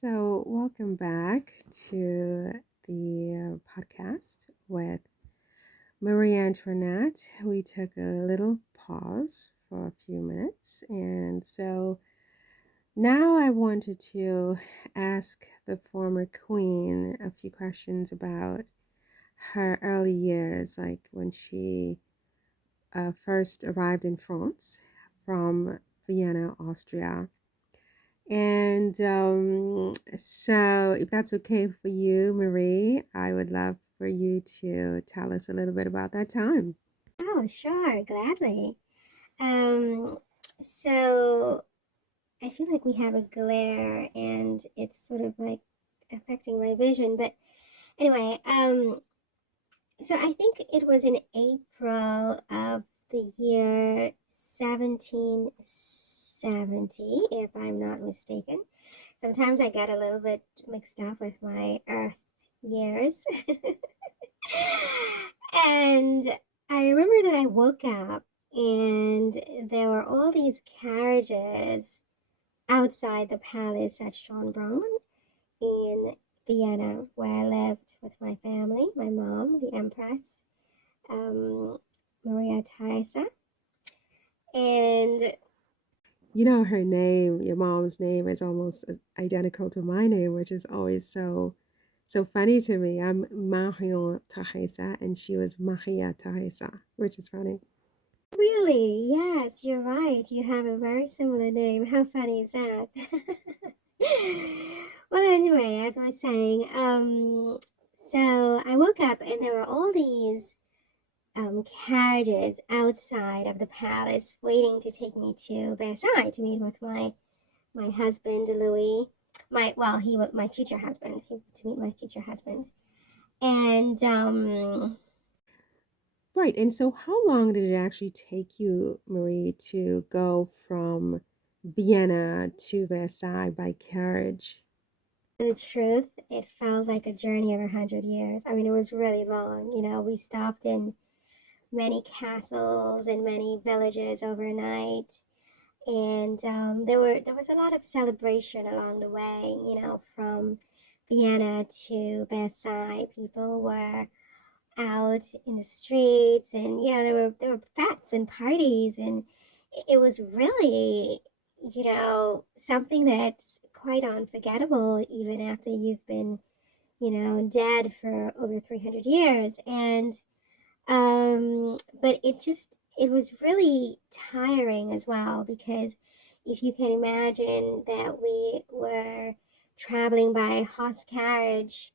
So, welcome back to the podcast with Marie Antoinette. We took a little pause for a few minutes, and so now I wanted to ask the former queen a few questions about her early years, like when she first arrived in France from Vienna, Austria. And so, if that's okay for you, Marie, I would love for you to tell us a little bit about that time. Oh, sure, gladly. Um, so I feel like we have a glare and it's sort of like affecting my vision. But anyway, so I think it was in April of the year 1770, if I'm not mistaken. Sometimes I get a little bit mixed up with my Earth years. And I remember that I woke up and there were all these carriages outside the palace at Schönbrunn in Vienna, where I lived with my family, my mom, the Empress, um, Maria Theresa, and You know, her name, your mom's name, is almost identical to my name, which is always so funny to me. I'm Marion Teresa, and she was Maria Teresa, which is funny. really, yes, you're right. You have a very similar name. How funny is that? Well, anyway, as I was saying, so I woke up and there were all these carriages outside of the palace waiting to take me to Versailles to meet with my husband Louis, my future husband, to meet my future husband, and Right. And so, how long did it actually take you, Marie, to go from Vienna to Versailles by carriage? the truth, it felt like a journey of 100 years. I mean, it was really long. We stopped in many castles and many villages overnight. And there was a lot of celebration along the way, from Vienna to Versailles. People were out in the streets, and there were fetes and parties, and it was really, something that's quite unforgettable even after you've been, dead for over 300 years. And but it was really tiring as well, because if you can imagine that we were traveling by horse carriage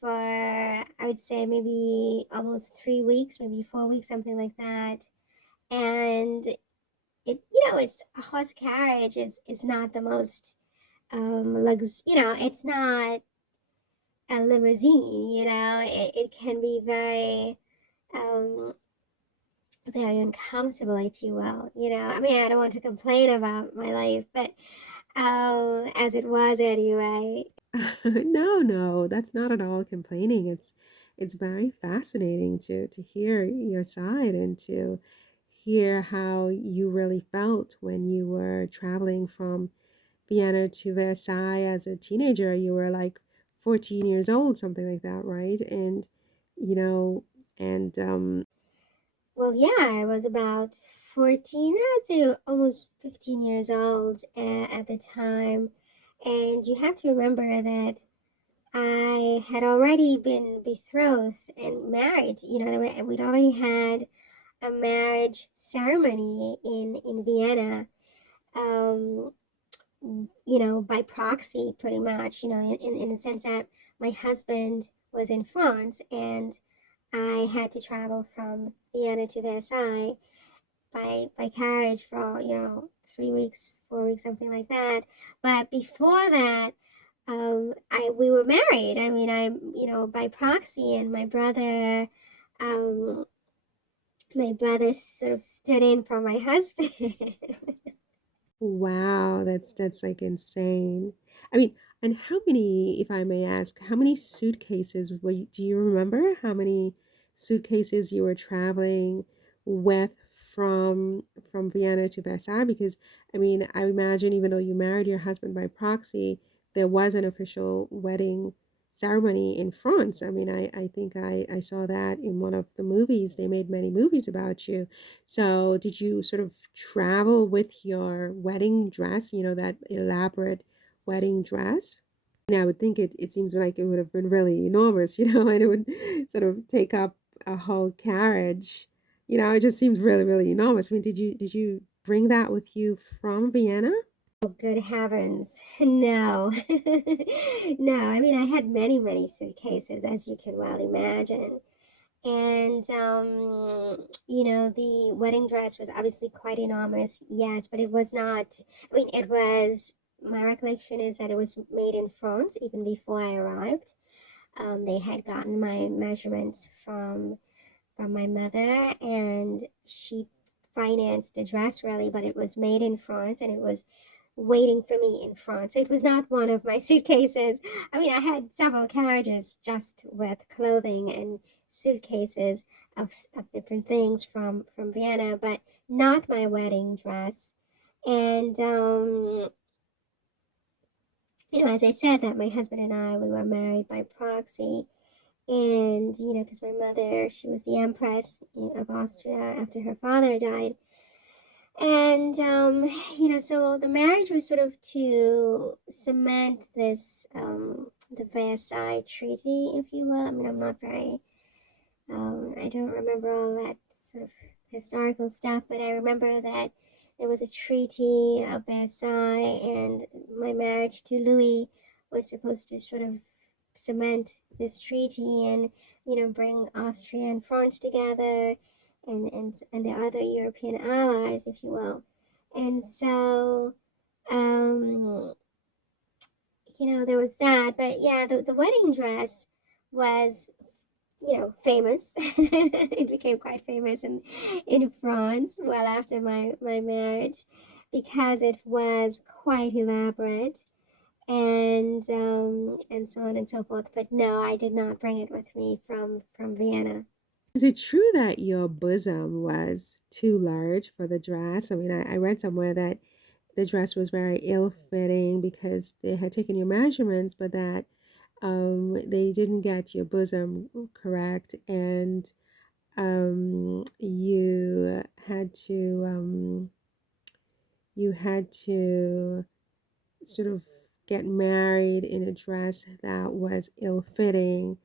for, I would say, maybe almost 3 weeks, maybe 4 weeks, something like that. And it's a horse carriage is not the most it's not a limousine. It can be um very uncomfortable, if you will. I mean, I don't want to complain about my life, but as it was anyway. No, no, that's not at all complaining. It's very fascinating to hear your side and to hear how you really felt when you were traveling from Vienna to Versailles as a teenager. You were like 14 years old, something like that, right? And you know, and Well, yeah, I was about 14, I'd say almost 15 years old at the time. And you have to remember that I had already been betrothed and married. We'd already had a marriage ceremony in Vienna, um, by proxy, pretty much, in the sense that my husband was in France and I had to travel from Vienna to Versailles by carriage for 3 weeks, 4 weeks, something like that. But before that, I we were married. I mean, I by proxy, and um, my brother sort of stood in for my husband. wow, that's like insane. I mean, and how many, if I may ask, how many suitcases do you remember how many suitcases you were traveling with from Vienna to Versailles? Because I mean, I imagine even though you married your husband by proxy, there was an official wedding ceremony in France. I mean, I think I saw that in one of the movies. They made many movies about you. So, did you sort of travel with your wedding dress, that elaborate wedding dress? And I would think it seems like it would have been really enormous, and it would sort of take up a whole carriage. It just seems really, really enormous. I mean, did you bring that with you from Vienna? Oh, good heavens. No. No, I mean, I had many, many suitcases, as you can well imagine. And, the wedding dress was obviously quite enormous, yes, but it was not, I mean, my recollection is that it was made in France even before I arrived. They had gotten my measurements from my mother, and she financed the dress really, but it was made in France and it was waiting for me in France. So it was not one of my suitcases. I mean, I had several carriages just with clothing and suitcases of different things from Vienna, but not my wedding dress. And as I said, that my husband and I, we were married by proxy. And because my mother, she was the empress of Austria after her father died. And so the marriage was sort of to cement this the Versailles Treaty, if you will. I mean, I'm not very I don't remember all that sort of historical stuff, but I remember that there was a treaty of Versailles, and my marriage to Louis was supposed to sort of cement this treaty and bring Austria and France together, and the other European allies, if you will. And so um, there was that. But yeah, the wedding dress was famous. It became quite famous in France well after my marriage because it was quite elaborate and so on and so forth. But no, I did not bring it with me from Vienna. Is it true that your bosom was too large for the dress? I mean, I read somewhere that the dress was very ill-fitting because they had taken your measurements, but that they didn't get your bosom correct, and you had to sort of get married in a dress that was ill-fitting.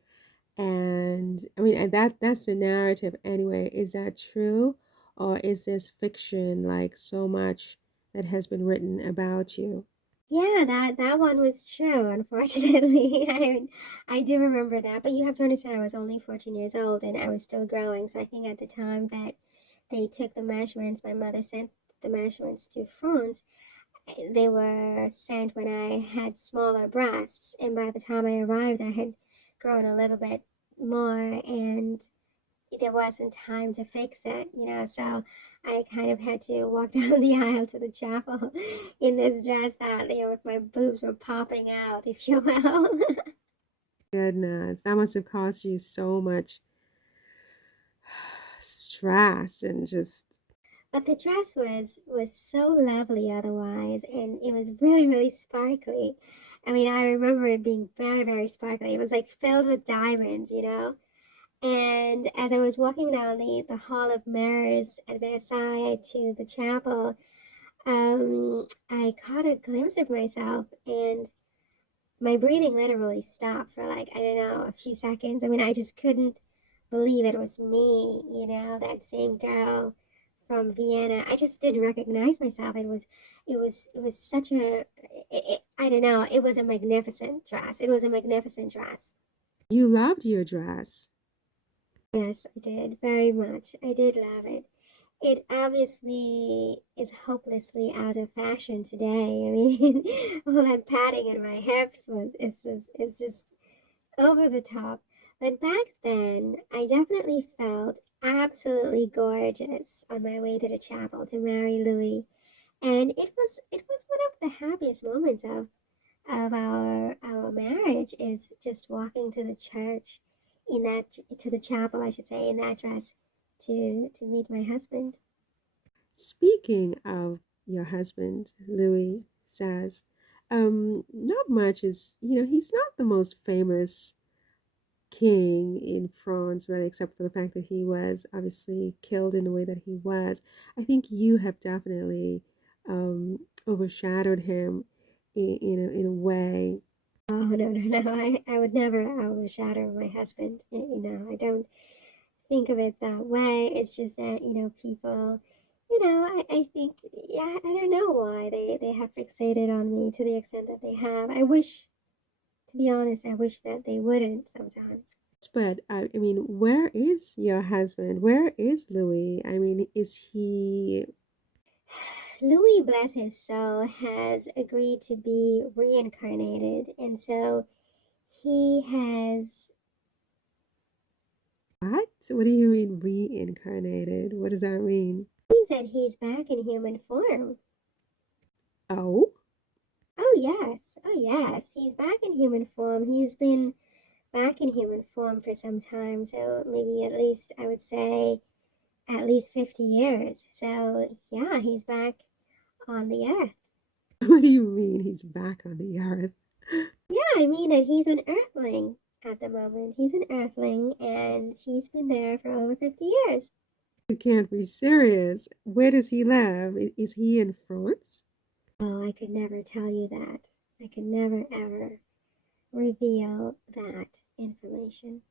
And I mean, and that's the narrative anyway. Is that true, or is this fiction, like so much that has been written about you? Yeah, that one was true, unfortunately. I do remember that, but you have to understand I was only 14 years old and I was still growing. So I think at the time that they took the measurements, my mother sent the measurements to France. They were sent when I had smaller breasts, and by the time I arrived, I had grown a little bit more, and there wasn't time to fix it. So I kind of had to walk down the aisle to the chapel in this dress out there with my boobs were popping out, if you will. Goodness, that must have caused you so much stress and just. But the dress was so lovely otherwise, and it was really, really sparkly. I mean, I remember it being very, very sparkly. It was like filled with diamonds. And as I was walking down the Hall of Mirrors at Versailles to the chapel, I caught a glimpse of myself, and my breathing literally stopped for like, I don't know, a few seconds. I mean, I just couldn't believe it was me, that same girl from Vienna. I just didn't recognize myself. It was such I don't know, it was a magnificent dress. It was a magnificent dress. You loved your dress. Yes, I did very much. I did love it. It obviously is hopelessly out of fashion today. I mean, all that padding in my hips it's just over the top. But back then, I definitely felt absolutely gorgeous on my way to the chapel to marry Louis. And it was one of the happiest moments of our marriage is just walking to the church in that to the chapel, I should say, in that dress to meet my husband. Speaking of your husband, Louis says, Not much is, he's not the most famous king in France, right? Except for the fact that he was obviously killed in the way that he was. I think you have definitely overshadowed him in a way. Oh, no, no, no. I would never overshadow my husband. I don't think of it that way. It's just that, people, I think, yeah, I don't know why they have fixated on me to the extent that they have. To be honest, I wish that they wouldn't sometimes. But I mean, where is your husband? Where is Louis? I mean, is he Louis, bless his soul, has agreed to be reincarnated, and so he has what? What do you mean reincarnated? What does that mean? means that he's back in human form. Oh, Oh yes, oh yes, he's back in human form. He's been back in human form for some time, so maybe at least I would say at least 50 years. So yeah, he's back on the earth. what do you mean he's back on the earth? Yeah, I mean that he's an earthling at the moment. He's an earthling and he's been there for over 50 years. You can't be serious. Where does he live? Is he in France? Oh, I could never tell you that. I could never ever reveal that information.